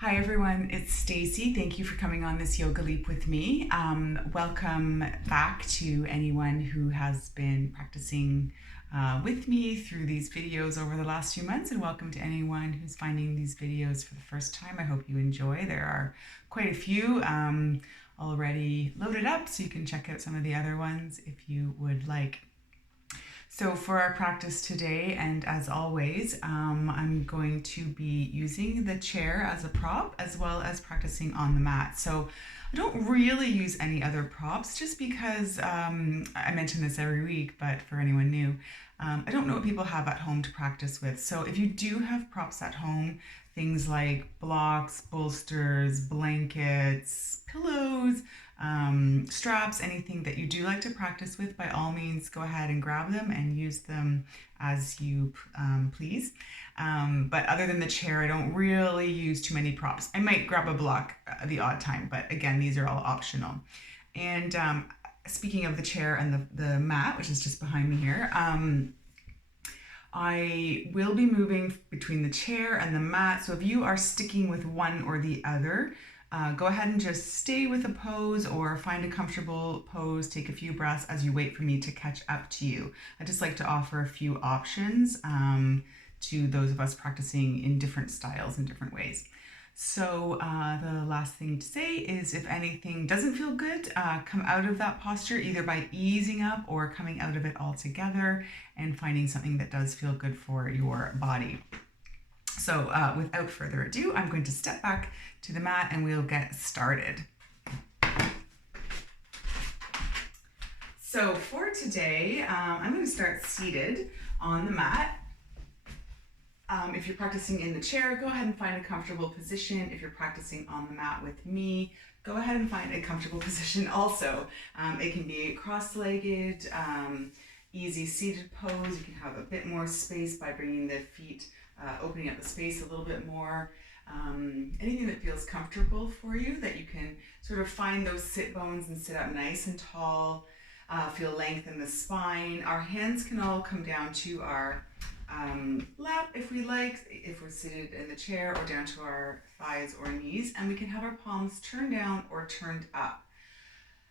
Hi everyone, it's Stacey. Thank you for coming on this yoga leap with me. Welcome back to anyone who has been practicing with me through these videos over the last few months, and welcome to anyone who's finding these videos for the first time. I hope you enjoy. There are quite a few already loaded up, so you can check out some of the other ones if you would like. So for our practice today, and as always, I'm going to be using the chair as a prop as well as practicing on the mat. So I don't really use any other props just because I mention this every week, but for anyone new, I don't know what people have at home to practice with. So if you do have props at home, things like blocks, bolsters, blankets, pillows, straps, anything that you do like to practice with, by all means, go ahead and grab them and use them as you please. But other than the chair, I don't really use too many props. I might grab a block the odd time, but again, these are all optional. And speaking of the chair and the mat, which is just behind me here, I will be moving between the chair and the mat. So if you are sticking with one or the other, go ahead and just stay with a pose or find a comfortable pose. Take a few breaths as you wait for me to catch up to you. I just like to offer a few options to those of us practicing in different styles and different ways. So the last thing to say is, if anything doesn't feel good, come out of that posture either by easing up or coming out of it altogether and finding something that does feel good for your body. So without further ado, I'm going to step back to the mat and we'll get started. So for today, I'm going to start seated on the mat. If you're practicing in the chair, go ahead and find a comfortable position. If you're practicing on the mat with me, go ahead and find a comfortable position also. It can be cross-legged, easy seated pose. You can have a bit more space by bringing the feet, opening up the space a little bit more. Anything that feels comfortable for you, that you can sort of find those sit bones and sit up nice and tall, feel length in the spine. Our hands can all come down to our lap if we like, if we're seated in the chair, or down to our thighs or knees, and we can have our palms turned down or turned up.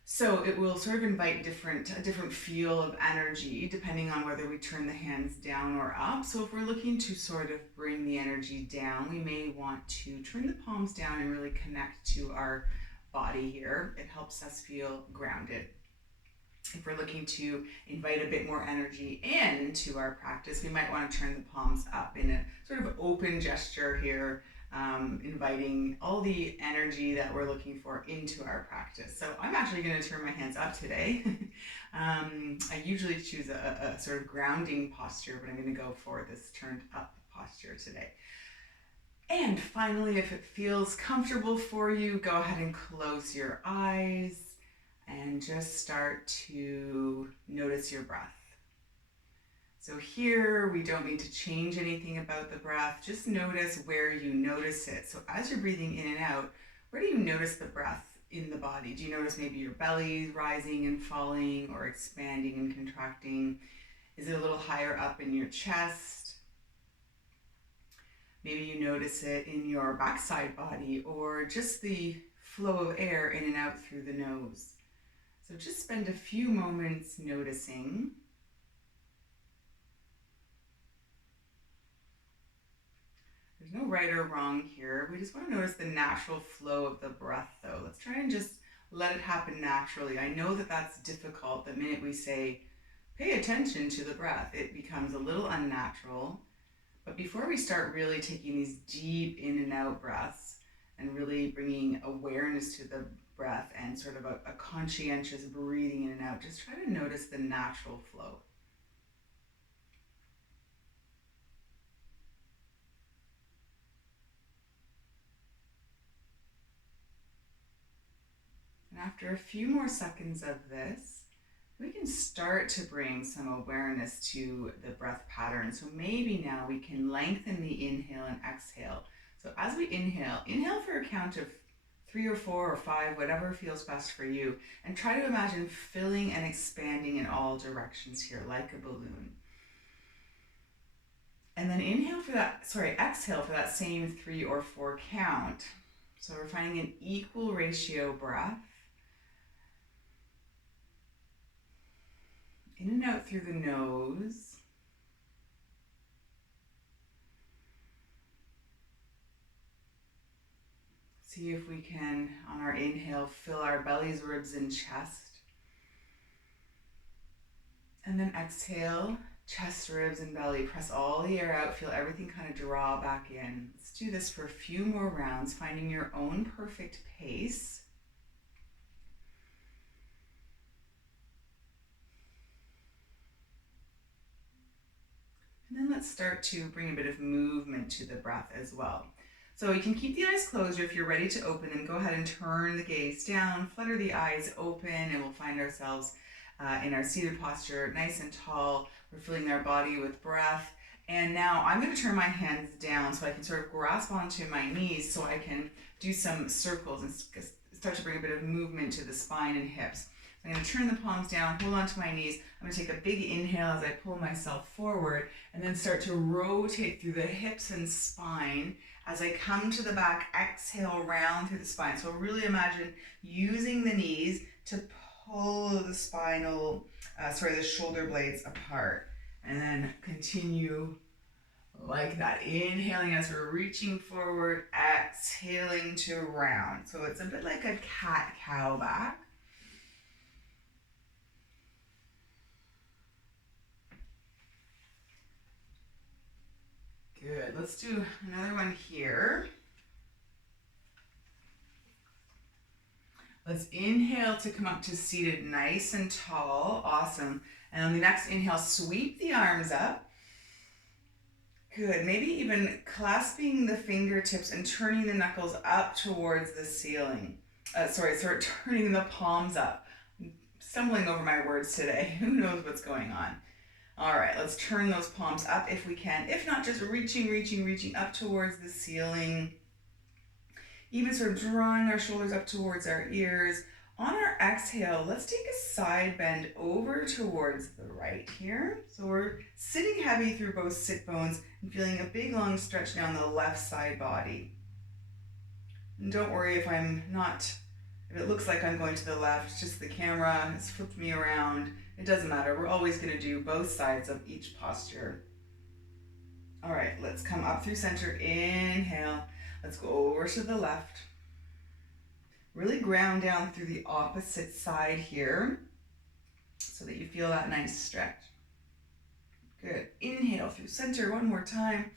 So it will sort of invite a different feel of energy depending on whether we turn the hands down or up. So if we're looking to sort of bring the energy down, we may want to turn the palms down and really connect to our body here. It helps us feel grounded. If we're looking to invite a bit more energy into our practice, we might want to turn the palms up in a sort of open gesture here, inviting all the energy that we're looking for into our practice. So I'm actually going to turn my hands up today. I usually choose a sort of grounding posture, but I'm going to go for this turned up posture today. And finally, if it feels comfortable for you, go ahead and close your eyes and just start to notice your breath. So here, we don't need to change anything about the breath. Just notice where you notice it. So as you're breathing in and out, where do you notice the breath in the body? Do you notice maybe your belly rising and falling, or expanding and contracting? Is it a little higher up in your chest? Maybe you notice it in your backside body, or just the flow of air in and out through the nose. So just spend a few moments noticing. There's no right or wrong here. We just want to notice the natural flow of the breath though. Let's try and just let it happen naturally. I know that that's difficult. The minute we say, pay attention to the breath, it becomes a little unnatural. But before we start really taking these deep in and out breaths and really bringing awareness to the breath and sort of a conscientious breathing in and out, just try to notice the natural flow. And after a few more seconds of this, we can start to bring some awareness to the breath pattern. So maybe now we can lengthen the inhale and exhale. So as we inhale for a count of 3 or 4 or 5, whatever feels best for you, and try to imagine filling and expanding in all directions here like a balloon. And then exhale for that same 3 or 4 count. So we're finding an equal ratio breath. In and out through the nose. See if we can, on our inhale, fill our bellies, ribs, and chest. And then exhale, chest, ribs, and belly. Press all the air out. Feel everything kind of draw back in. Let's do this for a few more rounds, finding your own perfect pace. And then let's start to bring a bit of movement to the breath as well. So you can keep the eyes closed, or if you're ready to open them, go ahead and turn the gaze down, flutter the eyes open, and we'll find ourselves in our seated posture, nice and tall. We're filling our body with breath. And now I'm going to turn my hands down so I can sort of grasp onto my knees so I can do some circles and start to bring a bit of movement to the spine and hips. I'm going to turn the palms down, hold on to my knees. I'm going to take a big inhale as I pull myself forward and then start to rotate through the hips and spine. As I come to the back, exhale round through the spine. So really imagine using the knees to pull the the shoulder blades apart. And then continue like that. Inhaling as we're reaching forward, exhaling to round. So it's a bit like a cat-cow back. Good. Let's do another one here. Let's inhale to come up to seated nice and tall. Awesome. And on the next inhale, sweep the arms up. Good. Maybe even clasping the fingertips and turning the knuckles up towards the ceiling. Turning the palms up. I'm stumbling over my words today. Who knows what's going on? All right, let's turn those palms up if we can. If not, just reaching up towards the ceiling. Even sort of drawing our shoulders up towards our ears. On our exhale, let's take a side bend over towards the right here. So we're sitting heavy through both sit bones and feeling a big long stretch down the left side body. And don't worry if it looks like I'm going to the left, just the camera has flipped me around. It doesn't matter. We're always going to do both sides of each posture. All right, let's come up through center. Inhale. Let's go over to the left. Really ground down through the opposite side here so that you feel that nice stretch. Good. Inhale through center one more time.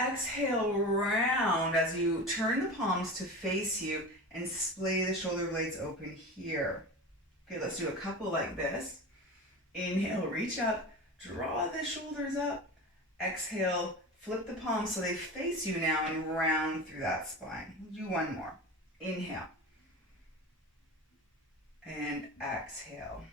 Exhale, round as you turn the palms to face you and splay the shoulder blades open here. Okay, let's do a couple like this. Inhale, reach up, draw the shoulders up. Exhale, flip the palms so they face you now and round through that spine. We'll do one more. Inhale. And exhale.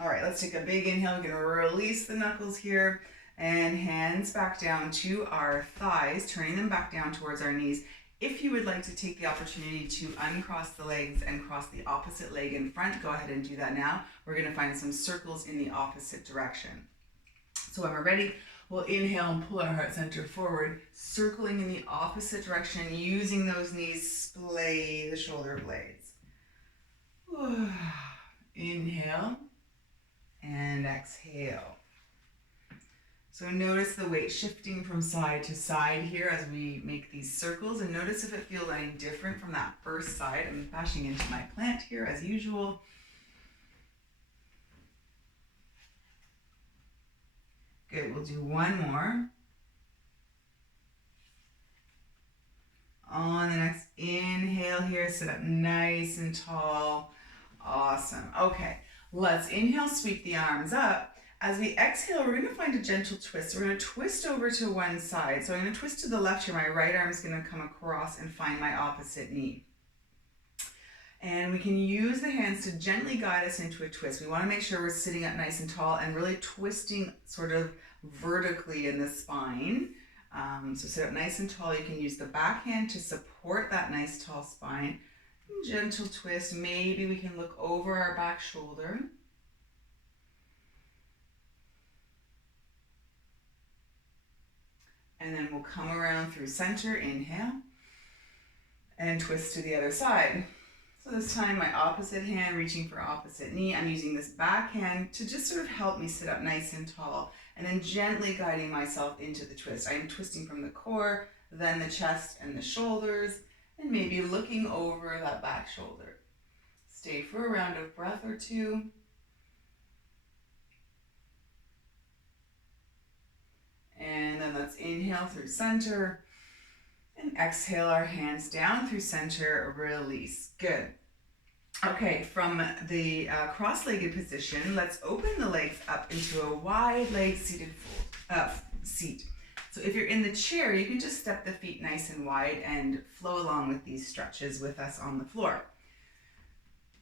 All right, let's take a big inhale. We're going to release the knuckles here and hands back down to our thighs, turning them back down towards our knees. If you would like to take the opportunity to uncross the legs and cross the opposite leg in front, go ahead and do that now. We're going to find some circles in the opposite direction. So when we're ready, we'll inhale and pull our heart center forward, circling in the opposite direction, using those knees, splay the shoulder blades. Inhale and exhale. So notice the weight shifting from side to side here as we make these circles, and notice if it feels any different from that first side. I'm bashing into my plant here as usual. Good, we'll do one more. On the next inhale here, sit up nice and tall. Awesome. Okay, let's inhale, sweep the arms up. As we exhale, we're going to find a gentle twist. So we're going to twist over to one side. So I'm going to twist to the left here. My right arm is going to come across and find my opposite knee. And we can use the hands to gently guide us into a twist. We want to make sure we're sitting up nice and tall and really twisting sort of vertically in the spine. So sit up nice and tall. You can use the back hand to support that nice tall spine. Gentle twist. Maybe we can look over our back shoulder. And then we'll come around through center, inhale, and twist to the other side. So this time my opposite hand reaching for opposite knee. I'm using this back hand to just sort of help me sit up nice and tall, and then gently guiding myself into the twist. I am twisting from the core, then the chest and the shoulders, and maybe looking over that back shoulder. Stay for a round of breath or two. And then let's inhale through center and exhale our hands down through center, release. Good. Okay, from the cross-legged position, let's open the legs up into a wide leg seated seat. So if you're in the chair, you can just step the feet nice and wide and flow along with these stretches with us on the floor.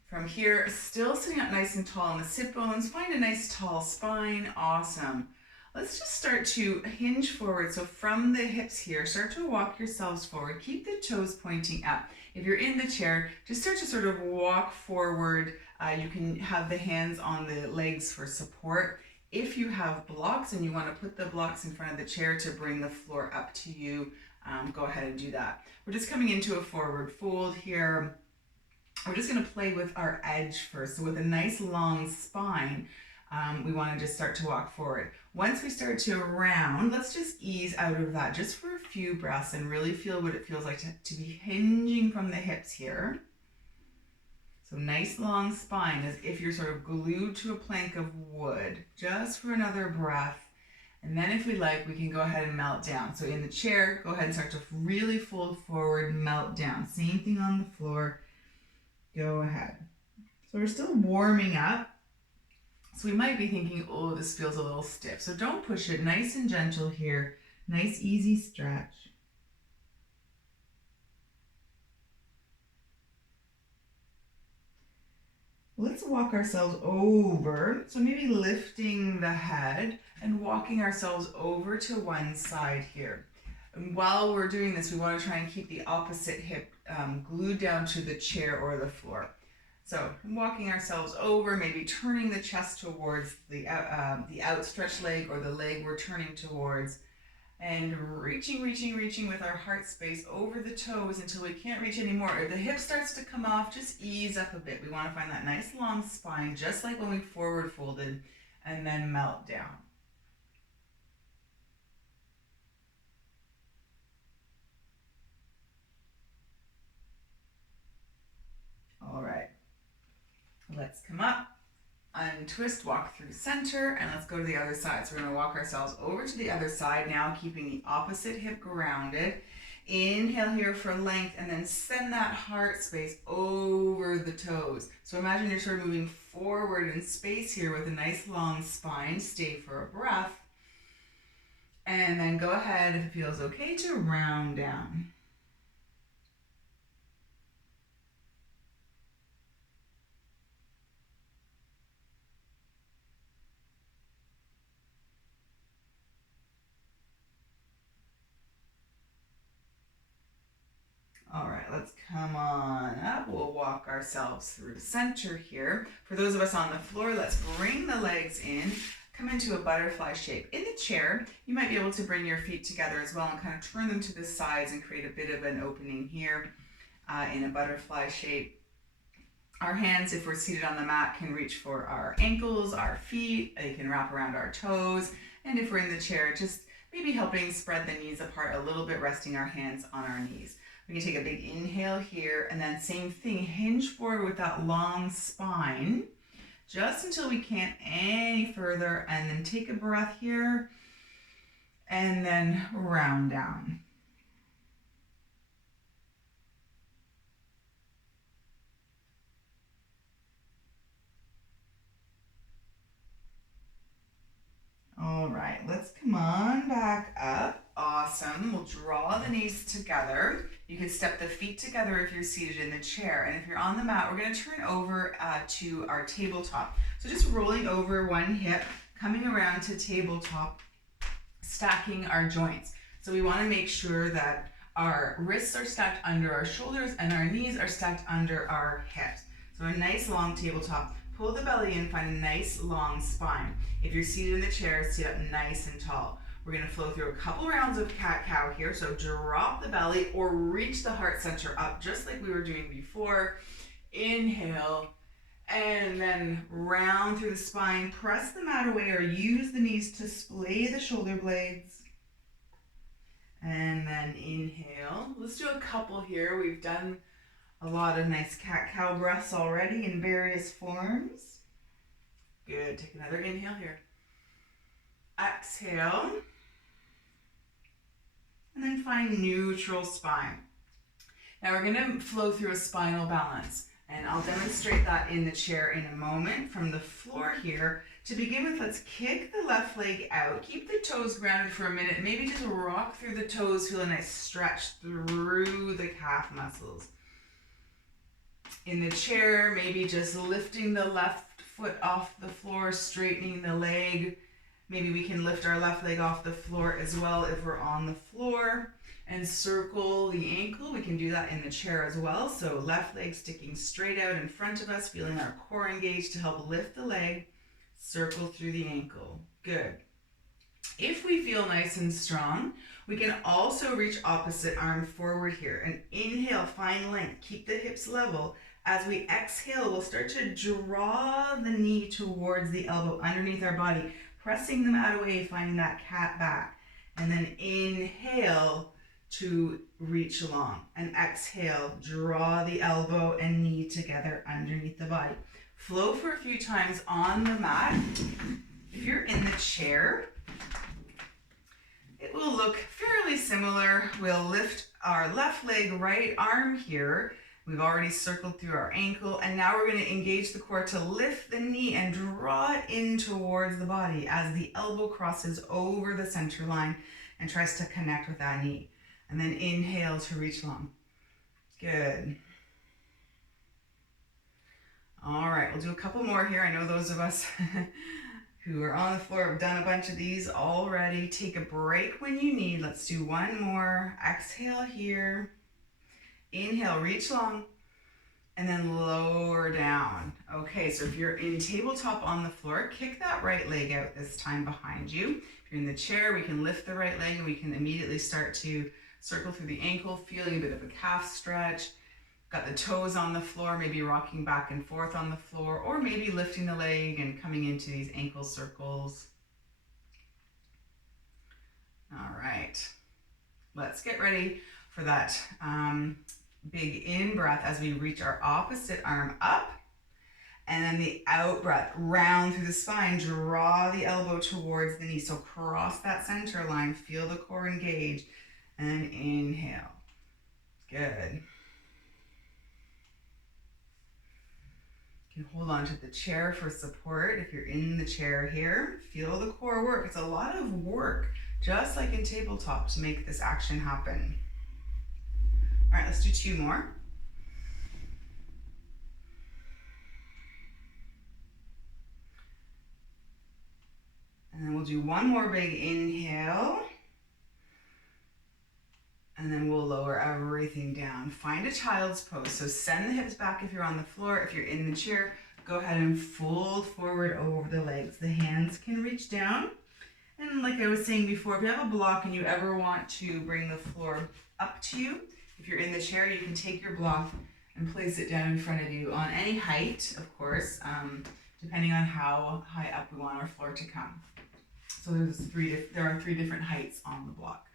From here, still sitting up nice and tall on the sit bones, find a nice tall spine, awesome. Let's just start to hinge forward. So from the hips here, start to walk yourselves forward. Keep the toes pointing up. If you're in the chair, just start to sort of walk forward. You can have the hands on the legs for support. If you have blocks and you want to put the blocks in front of the chair to bring the floor up to you, go ahead and do that. We're just coming into a forward fold here. We're just going to play with our edge first. So with a nice long spine, we want to just start to walk forward. Once we start to round, let's just ease out of that just for a few breaths and really feel what it feels like to be hinging from the hips here. So nice long spine as if you're sort of glued to a plank of wood, just for another breath. And then if we like, we can go ahead and melt down. So in the chair, go ahead and start to really fold forward, melt down. Same thing on the floor. Go ahead. So we're still warming up. So we might be thinking, oh, this feels a little stiff. So don't push it. Nice and gentle here. Nice, easy stretch. Let's walk ourselves over. So maybe lifting the head and walking ourselves over to one side here. And while we're doing this, we want to try and keep the opposite hip glued down to the chair or the floor. So walking ourselves over, maybe turning the chest towards the outstretched leg or the leg we're turning towards, and reaching with our heart space over the toes until we can't reach anymore. If the hip starts to come off, just ease up a bit. We want to find that nice long spine, just like when we forward folded, and then melt down. All right. Let's come up, untwist, walk through center, and let's go to the other side. So we're going to walk ourselves over to the other side now, keeping the opposite hip grounded. Inhale here for length, and then send that heart space over the toes. So imagine you're sort of moving forward in space here with a nice long spine. Stay for a breath. And then go ahead, if it feels okay, to round down. All right, let's come on up. We'll walk ourselves through center here. For those of us on the floor, let's bring the legs in, come into a butterfly shape. In the chair, you might be able to bring your feet together as well and kind of turn them to the sides and create a bit of an opening here in a butterfly shape. Our hands, if we're seated on the mat, can reach for our ankles, our feet. They can wrap around our toes. And if we're in the chair, just maybe helping spread the knees apart a little bit, resting our hands on our knees. We can take a big inhale here, and then same thing, hinge forward with that long spine, just until we can't any further, and then take a breath here, and then round down. All right, let's come on back up. Awesome. We'll draw the knees together. You can step the feet together if you're seated in the chair. And if you're on the mat, we're going to turn over to our tabletop. So just rolling over one hip, coming around to tabletop, stacking our joints. So we want to make sure that our wrists are stacked under our shoulders and our knees are stacked under our hips. So a nice long tabletop. Pull the belly in, find a nice long spine. If you're seated in the chair, sit up nice and tall. We're gonna flow through a couple rounds of cat-cow here. So drop the belly or reach the heart center up just like we were doing before. Inhale, and then round through the spine. Press the mat away or use the knees to splay the shoulder blades. And then inhale. Let's do a couple here. We've done a lot of nice cat-cow breaths already in various forms. Good. Take another inhale here. Exhale. And then find neutral spine. Now we're going to flow through a spinal balance. And I'll demonstrate that in the chair in a moment from the floor here. To begin with, let's kick the left leg out. Keep the toes grounded for a minute. Maybe just rock through the toes. Feel a nice stretch through the calf muscles. In the chair, maybe just lifting the left foot off the floor, straightening the leg. Maybe we can lift our left leg off the floor as well if we're on the floor. And circle the ankle. We can do that in the chair as well. So left leg sticking straight out in front of us, feeling our core engaged to help lift the leg. Circle through the ankle. Good. If we feel nice and strong, we can also reach opposite arm forward here. And inhale, find length. Keep the hips level. As we exhale, we'll start to draw the knee towards the elbow underneath our body, pressing the mat away, finding that cat back. And then inhale to reach along. And exhale, draw the elbow and knee together underneath the body. Flow for a few times on the mat. If you're in the chair, it will look fairly similar. We'll lift our left leg, right arm here. We've already circled through our ankle, and now we're going to engage the core to lift the knee and draw it in towards the body as the elbow crosses over the center line and tries to connect with that knee. And then inhale to reach long. Good. All right, we'll do a couple more here. I know those of us who are on the floor have done a bunch of these already. Take a break when you need. Let's do one more. Exhale here. Inhale, reach long, and then lower down. Okay, so if you're in tabletop on the floor, kick that right leg out this time behind you. If you're in the chair, we can lift the right leg and we can immediately start to circle through the ankle, feeling a bit of a calf stretch. Got the toes on the floor, maybe rocking back and forth on the floor, or maybe lifting the leg and coming into these ankle circles. All right, let's get ready for that big in breath as we reach our opposite arm up. And then the out breath, round through the spine, draw the elbow towards the knee. So cross that center line, feel the core engage, and inhale. Good. You can hold on to the chair for support if you're in the chair here. Feel the core work. It's a lot of work, just like in tabletop, to make this action happen. All right, let's do two more. And then we'll do one more big inhale. And then we'll lower everything down. Find a child's pose. So send the hips back if you're on the floor. If you're in the chair, go ahead and fold forward over the legs. The hands can reach down. And like I was saying before, if you have a block and you ever want to bring the floor up to you, if you're in the chair, you can take your block and place it down in front of you on any height, of course, depending on how high up we want our floor to come. So there are three different heights on the block.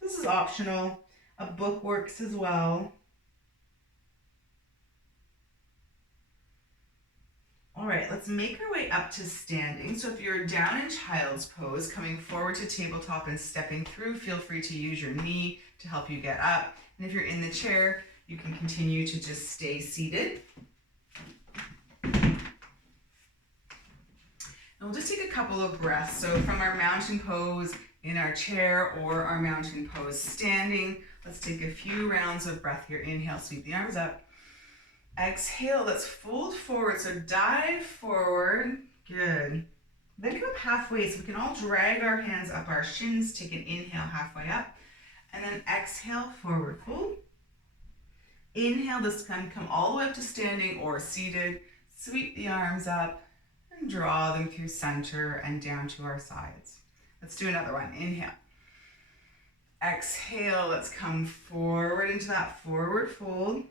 This is optional. A book works as well. All right, let's make our way up to standing. So if you're down in child's pose, coming forward to tabletop and stepping through, feel free to use your knee to help you get up. And if you're in the chair, you can continue to just stay seated. And we'll just take a couple of breaths. So from our mountain pose in our chair or our mountain pose standing, let's take a few rounds of breath here. Inhale, sweep the arms up. Exhale, let's fold forward. So dive forward. Good. Then come up halfway. So we can all drag our hands up our shins. Take an inhale halfway up. And then exhale, forward fold. Inhale, this can come all the way up to standing or seated. Sweep the arms up and draw them through center and down to our sides. Let's do another one. Inhale. Exhale, let's come forward into that forward fold.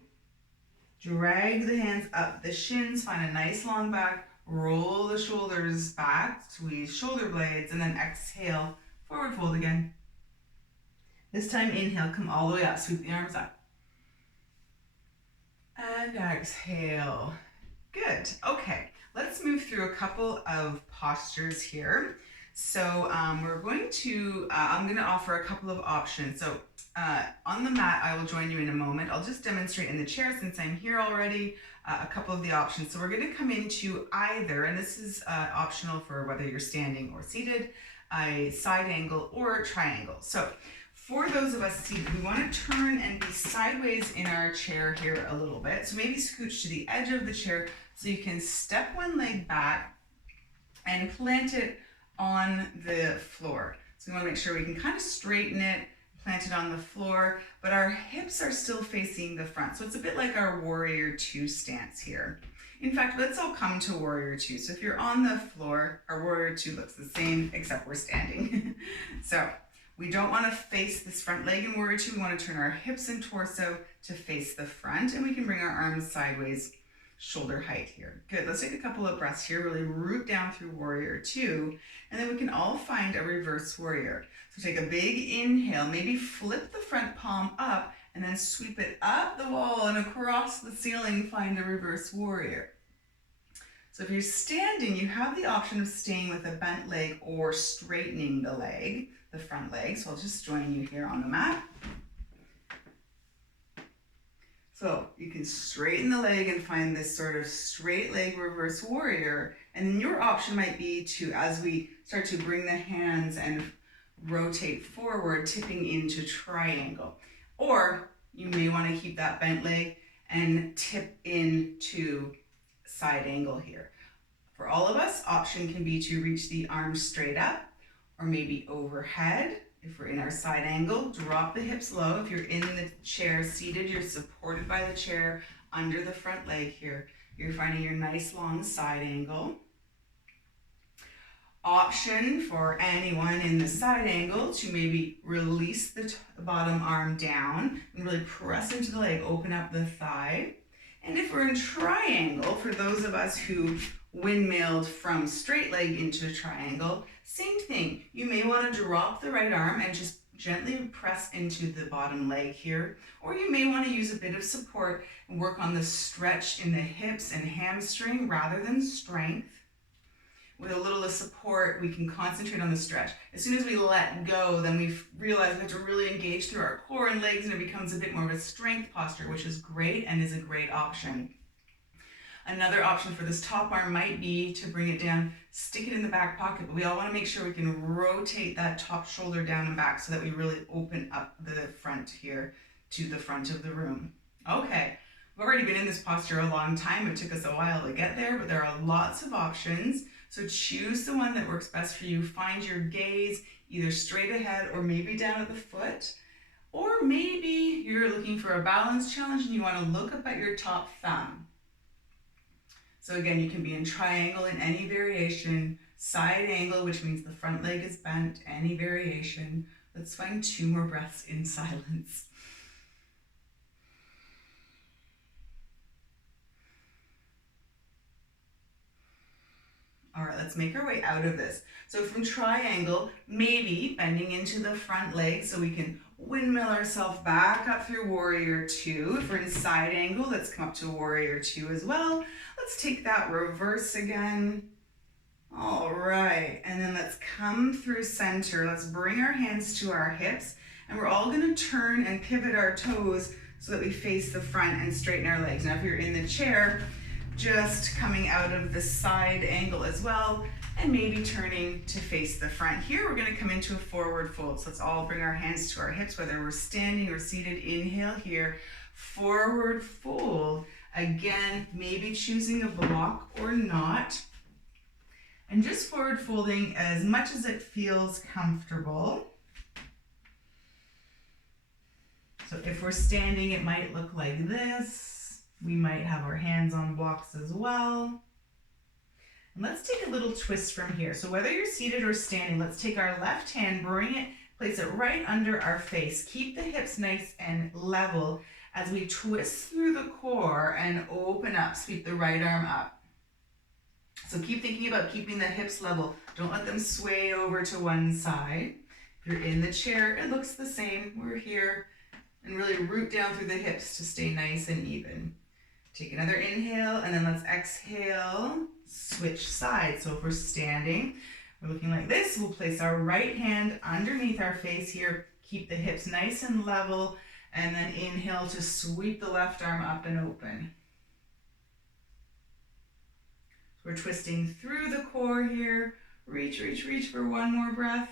Drag the hands up the shins, find a nice long back, roll the shoulders back, squeeze shoulder blades, and then exhale, forward fold again. This time, inhale, come all the way up, sweep the arms up. And exhale. Good. Okay, let's move through a couple of postures here. So we're going to, I'm going to offer a couple of options. So on the mat, I will join you in a moment. I'll just demonstrate in the chair since I'm here already, a couple of the options. So we're going to come into either, and this is optional for whether you're standing or seated, a side angle or a triangle. So for those of us seated, we want to turn and be sideways in our chair here a little bit. So maybe scooch to the edge of the chair so you can step one leg back and plant it on the floor. So we want to make sure we can kind of straighten it, plant it on the floor, but our hips are still facing the front. So it's a bit like our warrior two stance here. In fact, let's all come to warrior two. So if you're on the floor, our warrior two looks the same, except we're standing. So we don't want to face this front leg in warrior two. We want to turn our hips and torso to face the front, and we can bring our arms sideways, shoulder height here. Good, let's take a couple of breaths here, really root down through warrior two, and then we can all find a reverse warrior. So take a big inhale, maybe flip the front palm up, and then sweep it up the wall and across the ceiling, find a reverse warrior. So if you're standing, you have the option of staying with a bent leg or straightening the leg, the front leg. So I'll just join you here on the mat. So you can straighten the leg and find this sort of straight leg reverse warrior. And then your option might be to, as we start to bring the hands and rotate forward, tipping into triangle. Or you may want to keep that bent leg and tip into side angle here. For all of us, option can be to reach the arms straight up or maybe overhead. If we're in our side angle, drop the hips low. If you're in the chair seated, you're supported by the chair under the front leg here. You're finding your nice long side angle. Option for anyone in the side angle to maybe release the bottom arm down and really press into the leg, open up the thigh. And if we're in triangle, for those of us who windmilled from straight leg into triangle, same thing. You may want to drop the right arm and just gently press into the bottom leg here, or you may want to use a bit of support and work on the stretch in the hips and hamstring rather than strength. With a little of support, we can concentrate on the stretch. As soon as we let go, then we realize we have to really engage through our core and legs, and it becomes a bit more of a strength posture, which is great and is a great option. Another option for this top arm might be to bring it down, stick it in the back pocket, but we all want to make sure we can rotate that top shoulder down and back so that we really open up the front here to the front of the room. Okay, we've already been in this posture a long time. It took us a while to get there, but there are lots of options. So choose the one that works best for you. Find your gaze either straight ahead or maybe down at the foot. Or maybe you're looking for a balance challenge and you want to look up at your top thumb. So again, you can be in triangle in any variation, side angle, which means the front leg is bent, any variation. Let's find 2 more breaths in silence. All right, let's make our way out of this. So from triangle, maybe bending into the front leg so we can windmill ourselves back up through warrior two. If we're in side angle, let's come up to warrior two as well. Let's take that reverse again. All right, and then let's come through center. Let's bring our hands to our hips, and we're all gonna turn and pivot our toes so that we face the front and straighten our legs. Now, if you're in the chair, just coming out of the side angle as well, and maybe turning to face the front. Here, we're gonna come into a forward fold. So let's all bring our hands to our hips, whether we're standing or seated. Inhale here, forward fold. Again, maybe choosing a block or not. And just forward folding as much as it feels comfortable. So if we're standing, it might look like this. We might have our hands on blocks as well. And let's take a little twist from here. So whether you're seated or standing, let's take our left hand, bring it, place it right under our face. Keep the hips nice and level as we twist through the core and open up. Sweep the right arm up. So keep thinking about keeping the hips level. Don't let them sway over to one side. If you're in the chair, it looks the same. We're here. And really root down through the hips to stay nice and even. Take another inhale, and then let's exhale. Switch sides. So if we're standing, we're looking like this. We'll place our right hand underneath our face here. Keep the hips nice and level. And then inhale to sweep the left arm up and open. We're twisting through the core here. Reach, reach, reach for one more breath.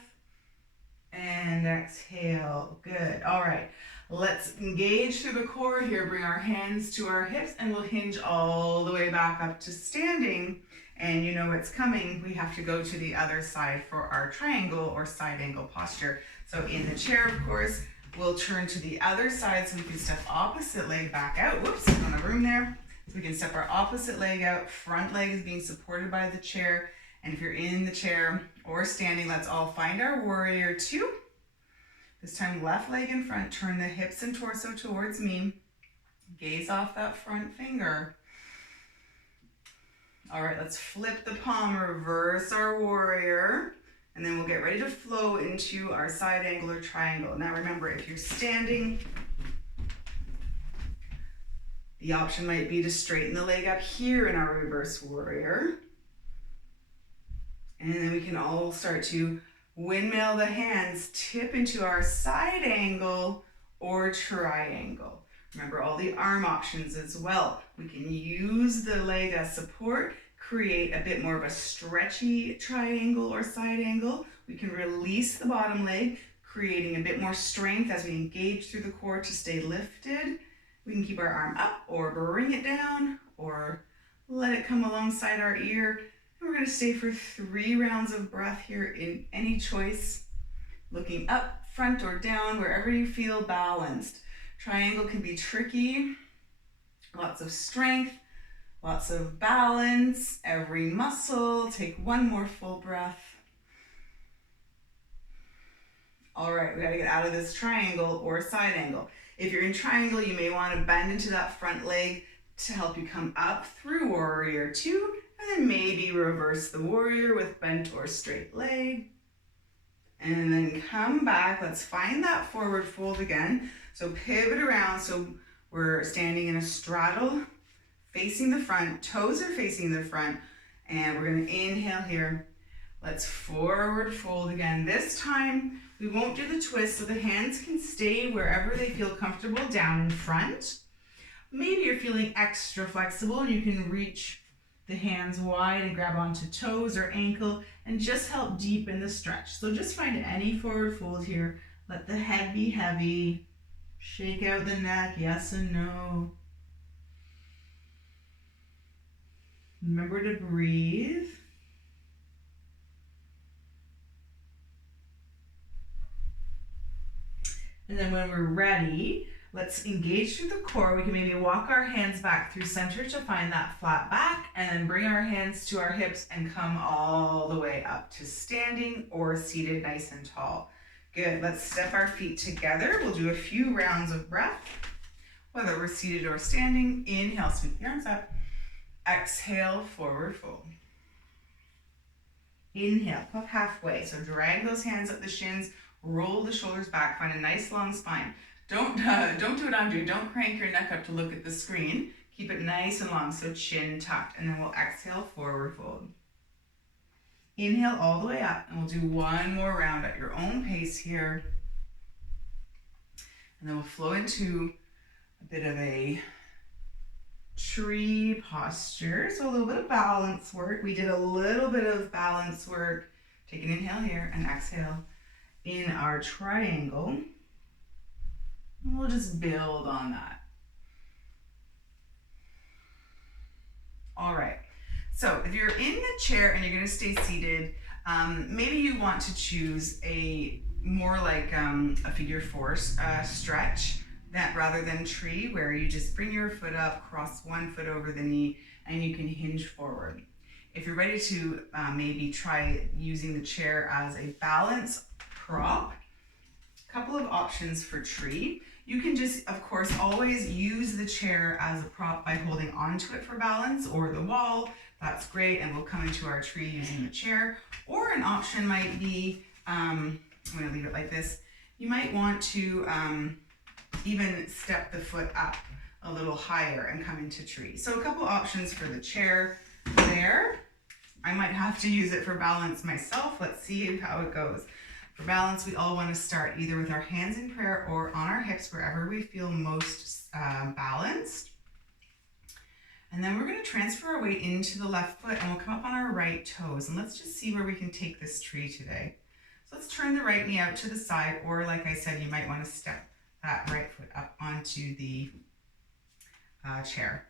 And exhale. Good. All right. Let's engage through the core here. Bring our hands to our hips and we'll hinge all the way back up to standing. And you know what's coming. We have to go to the other side for our triangle or side angle posture. So in the chair, of course, we'll turn to the other side so we can step opposite leg back out. Whoops, on the room there. So we can step our opposite leg out. Front leg is being supported by the chair. And if you're in the chair or standing, let's all find our warrior two. This time, left leg in front, turn the hips and torso towards me. Gaze off that front finger. All right, let's flip the palm, reverse our warrior, and then we'll get ready to flow into our side angle or triangle. Now remember, if you're standing, the option might be to straighten the leg up here in our reverse warrior. And then we can all start to windmill the hands, tip into our side angle or triangle. Remember all the arm options as well. We can use the leg as support, create a bit more of a stretchy triangle or side angle. We can release the bottom leg, creating a bit more strength as we engage through the core to stay lifted. We can keep our arm up or bring it down or let it come alongside our ear. We're going to stay for 3 rounds of breath here in any choice, looking up, front, or down, wherever you feel balanced. Triangle can be tricky, lots of strength, lots of balance, every muscle. Take one more full breath. All right, we got to get out of this triangle or side angle. If you're in triangle, you may want to bend into that front leg to help you come up through warrior two. And then maybe reverse the warrior with bent or straight leg. And then come back. Let's find that forward fold again. So pivot around. So we're standing in a straddle, facing the front. Toes are facing the front. And we're going to inhale here. Let's forward fold again. This time, we won't do the twist, so the hands can stay wherever they feel comfortable down in front. Maybe you're feeling extra flexible and you can reach the hands wide and grab onto toes or ankle and just help deepen the stretch. So just find any forward fold here. Let the head be heavy. Shake out the neck, yes and no. Remember to breathe. And then when we're ready, let's engage through the core. We can maybe walk our hands back through center to find that flat back and then bring our hands to our hips and come all the way up to standing or seated nice and tall. Good, let's step our feet together. We'll do a few rounds of breath, whether we're seated or standing. Inhale, sweep the arms up. Exhale, forward fold. Inhale, up halfway. So drag those hands up the shins, roll the shoulders back, find a nice long spine. Don't do what I'm doing. Don't crank your neck up to look at the screen. Keep it nice and long, so chin tucked. And then we'll exhale, forward fold. Inhale all the way up, and we'll do one more round at your own pace here. And then we'll flow into a bit of a tree posture. So a little bit of balance work. We did a little bit of balance work. Take an inhale here and exhale in our triangle. We'll just build on that. All right. So if you're in the chair and you're going to stay seated, maybe you want to choose a more like a figure four stretch that rather than tree, where you just bring your foot up, cross one foot over the knee, and you can hinge forward. If you're ready to maybe try using the chair as a balance prop, a couple of options for tree. You can just, of course, always use the chair as a prop by holding onto it for balance, or the wall. That's great, and we'll come into our tree using the chair. Or an option might be, I'm going to leave it like this. You might want to even step the foot up a little higher and come into tree. So a couple options for the chair there. I might have to use it for balance myself. Let's see how it goes. For balance, we all want to start either with our hands in prayer or on our hips, wherever we feel most balanced. And then we're going to transfer our weight into the left foot, and we'll come up on our right toes. And let's just see where we can take this tree today. So let's turn the right knee out to the side, or like I said, you might want to step that right foot up onto the chair.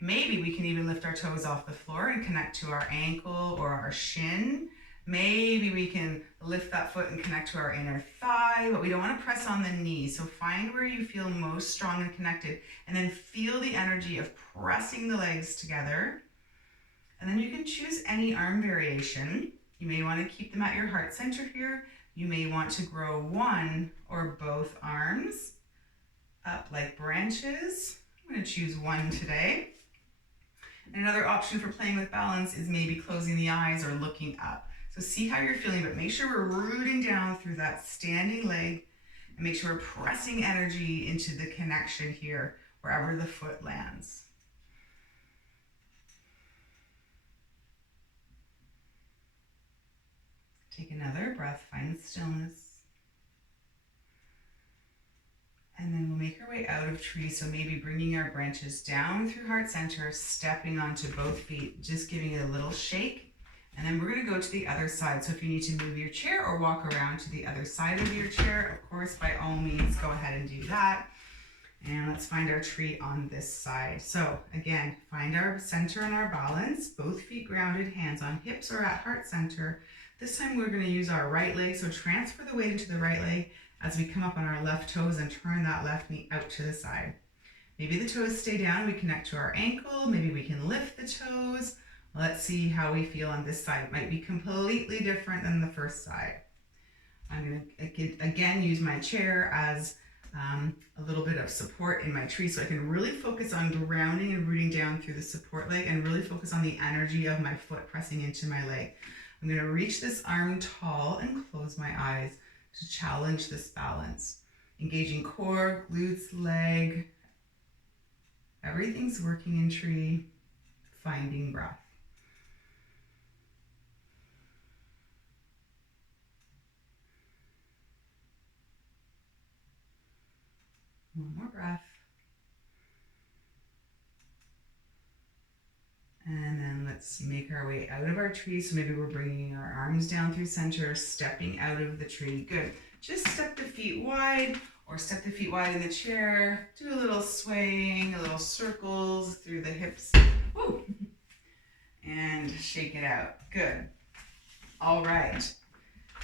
Maybe we can even lift our toes off the floor and connect to our ankle or our shin. Maybe we can lift that foot and connect to our inner thigh, but we don't want to press on the knee. So find where you feel most strong and connected, and then feel the energy of pressing the legs together. And then you can choose any arm variation. You may want to keep them at your heart center here. You may want to grow one or both arms up like branches. I'm going to choose one today. And another option for playing with balance is maybe closing the eyes or looking up. So see how you're feeling, but make sure we're rooting down through that standing leg, and make sure we're pressing energy into the connection here, wherever the foot lands. Take another breath, find stillness. And then we'll make our way out of tree. So maybe bringing our branches down through heart center, stepping onto both feet, just giving it a little shake. And then we're going to go to the other side. So if you need to move your chair or walk around to the other side of your chair, of course, by all means, go ahead and do that. And let's find our tree on this side. So again, find our center and our balance, both feet grounded, hands on hips or at heart center. This time we're going to use our right leg. So transfer the weight into the right leg as we come up on our left toes and turn that left knee out to the side. Maybe the toes stay down, we connect to our ankle. Maybe we can lift the toes. Let's see how we feel on this side. It might be completely different than the first side. I'm going to, again, use my chair as a little bit of support in my tree, so I can really focus on grounding and rooting down through the support leg, and really focus on the energy of my foot pressing into my leg. I'm going to reach this arm tall and close my eyes to challenge this balance. Engaging core, glutes, leg. Everything's working in tree. Finding breath. One more breath. And then let's make our way out of our tree. So maybe we're bringing our arms down through center, stepping out of the tree. Good. Just step the feet wide, or step the feet wide in the chair. Do a little swaying, a little circles through the hips. Woo. And shake it out. Good. All right.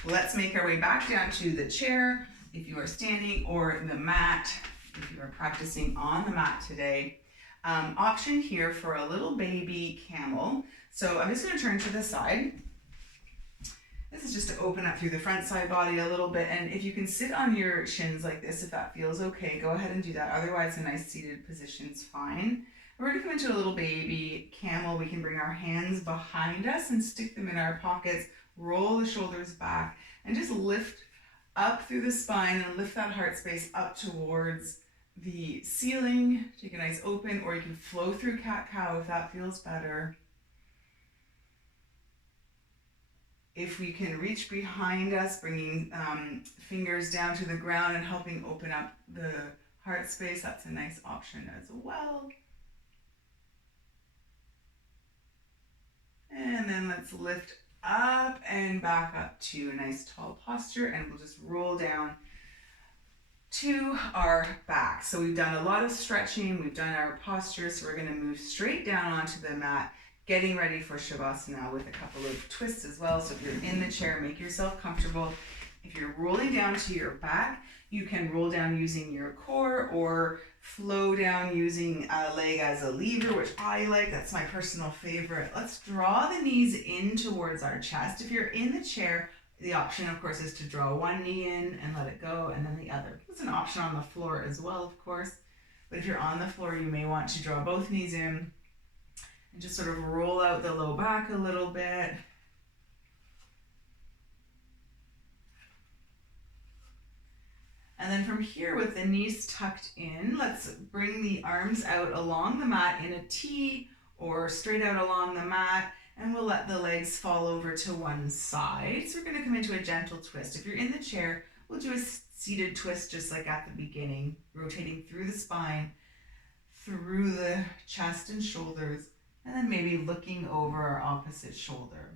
Let's make our way back down to the chair if you are standing, or the mat if you are practicing on the mat today. Option here for a little baby camel. So I'm just going to turn to the side. This is just to open up through the front side body a little bit. And if you can sit on your shins like this, if that feels okay, go ahead and do that. Otherwise, a nice seated position is fine. We're going to come into a little baby camel. We can bring our hands behind us and stick them in our pockets. Roll the shoulders back and just lift up through the spine and lift that heart space up towards the ceiling. Take a nice open, or you can flow through cat-cow if that feels better. If we can reach behind us, bringing fingers down to the ground and helping open up the heart space, that's a nice option as well. And then let's lift up and back up to a nice tall posture, and we'll just roll down to our back. So we've done a lot of stretching, we've done our posture, so we're going to move straight down onto the mat, getting ready for Shavasana with a couple of twists as well. So if you're in the chair, make yourself comfortable. If you're rolling down to your back, You can roll down using your core or flow down using a leg as a lever, which I like. That's my personal favorite. Let's draw the knees in towards our chest. If you're in the chair, the option, of course, is to draw one knee in and let it go, and then the other. There's an option on the floor as well, of course. But if you're on the floor, you may want to draw both knees in and just sort of roll out the low back a little bit. And then from here, with the knees tucked in, let's bring the arms out along the mat in a T or straight out along the mat, and we'll let the legs fall over to one side. So we're going to come into a gentle twist. If you're in the chair, we'll do a seated twist just like at the beginning, rotating through the spine, through the chest and shoulders, and then maybe looking over our opposite shoulder.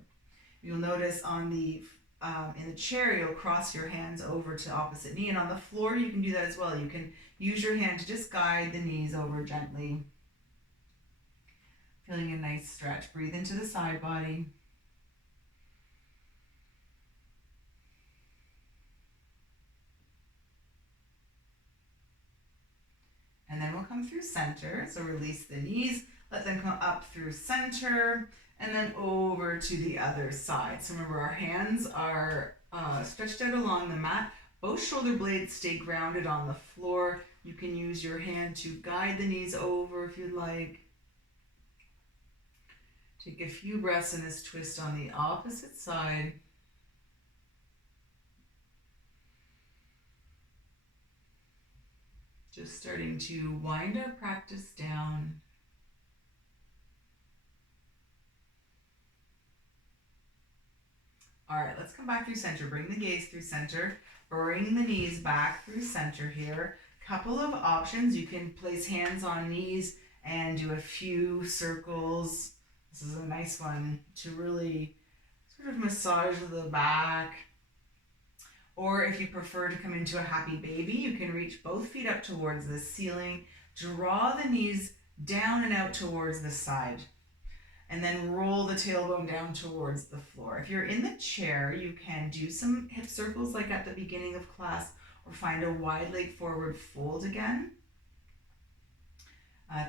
You'll notice on the in the chair, you'll cross your hands over to opposite knee, and on the floor, you can do that as well. You can use your hand to just guide the knees over gently. Feeling a nice stretch. Breathe into the side body. And then we'll come through center. So release the knees, let them come up through center, and then over to the other side. So remember, our hands are stretched out along the mat. Both shoulder blades stay grounded on the floor. You can use your hand to guide the knees over if you'd like. Take a few breaths in this twist on the opposite side. Just starting to wind our practice down. All right, let's come back through center. Bring the gaze through center. Bring the knees back through center here. Couple of options. You can place hands on knees and do a few circles. This is a nice one to really sort of massage the back. Or if you prefer to come into a happy baby, you can reach both feet up towards the ceiling. Draw the knees down and out towards the side. And then roll the tailbone down towards the floor. If you're in the chair, you can do some hip circles like at the beginning of class, or find a wide leg forward fold again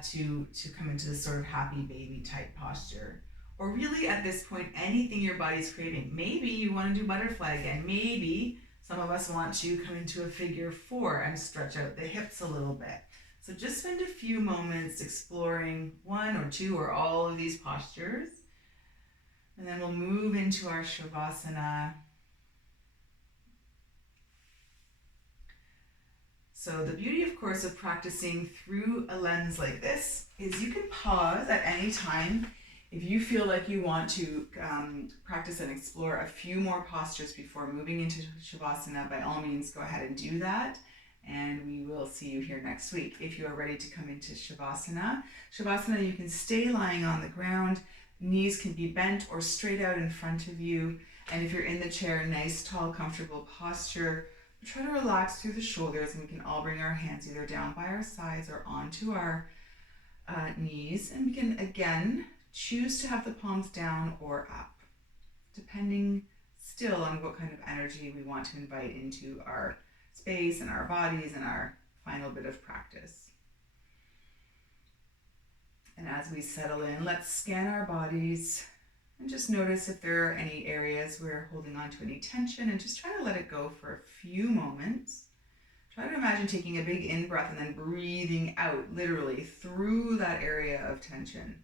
to come into this sort of happy baby type posture. Or really at this point, anything your body's craving. Maybe you want to do butterfly again. Maybe some of us want to come into a figure four and stretch out the hips a little bit. So just spend a few moments exploring one or two or all of these postures. And then we'll move into our Shavasana. So the beauty, of course, of practicing through a lens like this is you can pause at any time. If you feel like you want to practice and explore a few more postures before moving into Shavasana, by all means, go ahead and do that. And we will see you here next week. If you are ready to come into Shavasana, you can stay lying on the ground. Knees can be bent or straight out in front of you. And if you're in the chair, nice, tall, comfortable posture. Try to relax through the shoulders, and we can all bring our hands either down by our sides or onto our knees. And we can, again, choose to have the palms down or up, depending still on what kind of energy we want to invite into our space and our bodies and our final bit of practice. And as we settle in, let's scan our bodies and just notice if there are any areas we're holding on to any tension, and just try to let it go for a few moments. Try to imagine taking a big in-breath and then breathing out literally through that area of tension.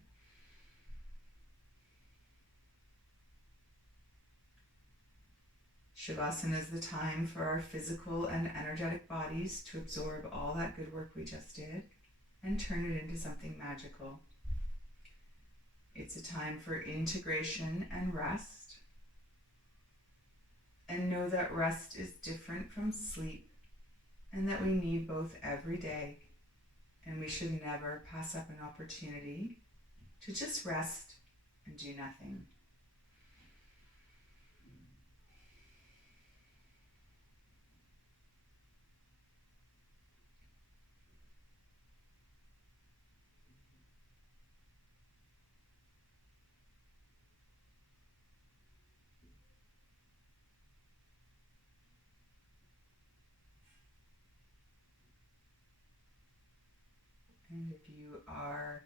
Shavasana is the time for our physical and energetic bodies to absorb all that good work we just did and turn it into something magical. It's a time for integration and rest. And know that rest is different from sleep, and that we need both every day, and we should never pass up an opportunity to just rest and do nothing. And if you are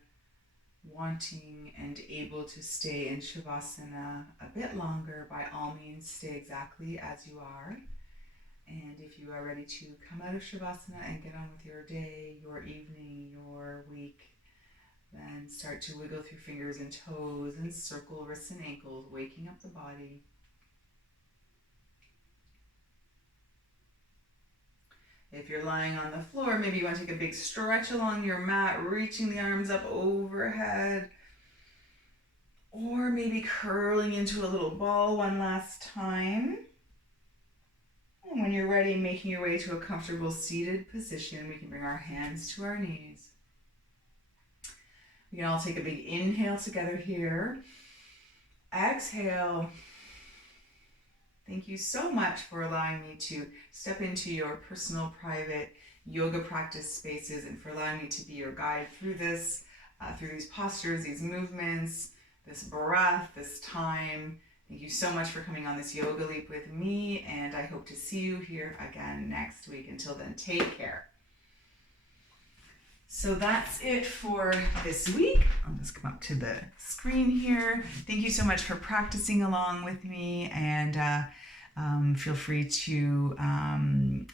wanting and able to stay in Shavasana a bit longer, by all means, stay exactly as you are. And if you are ready to come out of Shavasana and get on with your day, your evening, your week, then start to wiggle through fingers and toes and circle wrists and ankles, waking up the body. If you're lying on the floor, maybe you want to take a big stretch along your mat, reaching the arms up overhead. Or maybe curling into a little ball one last time. And when you're ready, making your way to a comfortable seated position, we can bring our hands to our knees. We can all take a big inhale together here. Exhale. Thank you so much for allowing me to step into your personal, private yoga practice spaces, and for allowing me to be your guide through this, through these postures, these movements, this breath, this time. Thank you so much for coming on this yoga leap with me, and I hope to see you here again next week. Until then, take care. So that's it for this week. I'll just come up to the screen here. Thank you so much for practicing along with me, and feel free to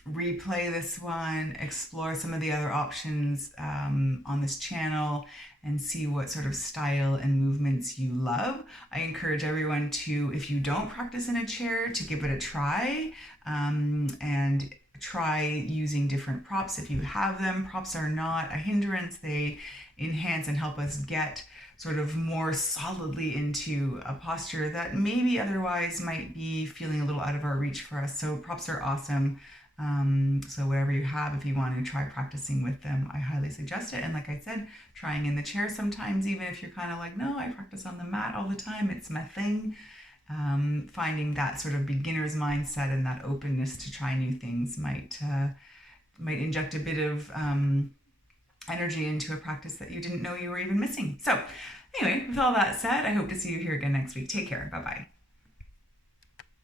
replay this one, explore some of the other options on this channel, and see what sort of style and movements you love. I encourage everyone to, if you don't practice in a chair, to give it a try, and try using different props if you have them. Props are not a hindrance. They enhance and help us get sort of more solidly into a posture that maybe otherwise might be feeling a little out of our reach for us. So props are awesome. So whatever you have, if you want to try practicing with them, I highly suggest it. And like I said, trying in the chair sometimes, even if you're kind of like, no, I practice on the mat all the time, it's my thing. Finding that sort of beginner's mindset and that openness to try new things might inject a bit of energy into a practice that you didn't know you were even missing. So anyway, with all that said, I hope to see you here again next week. Take care. Bye-bye.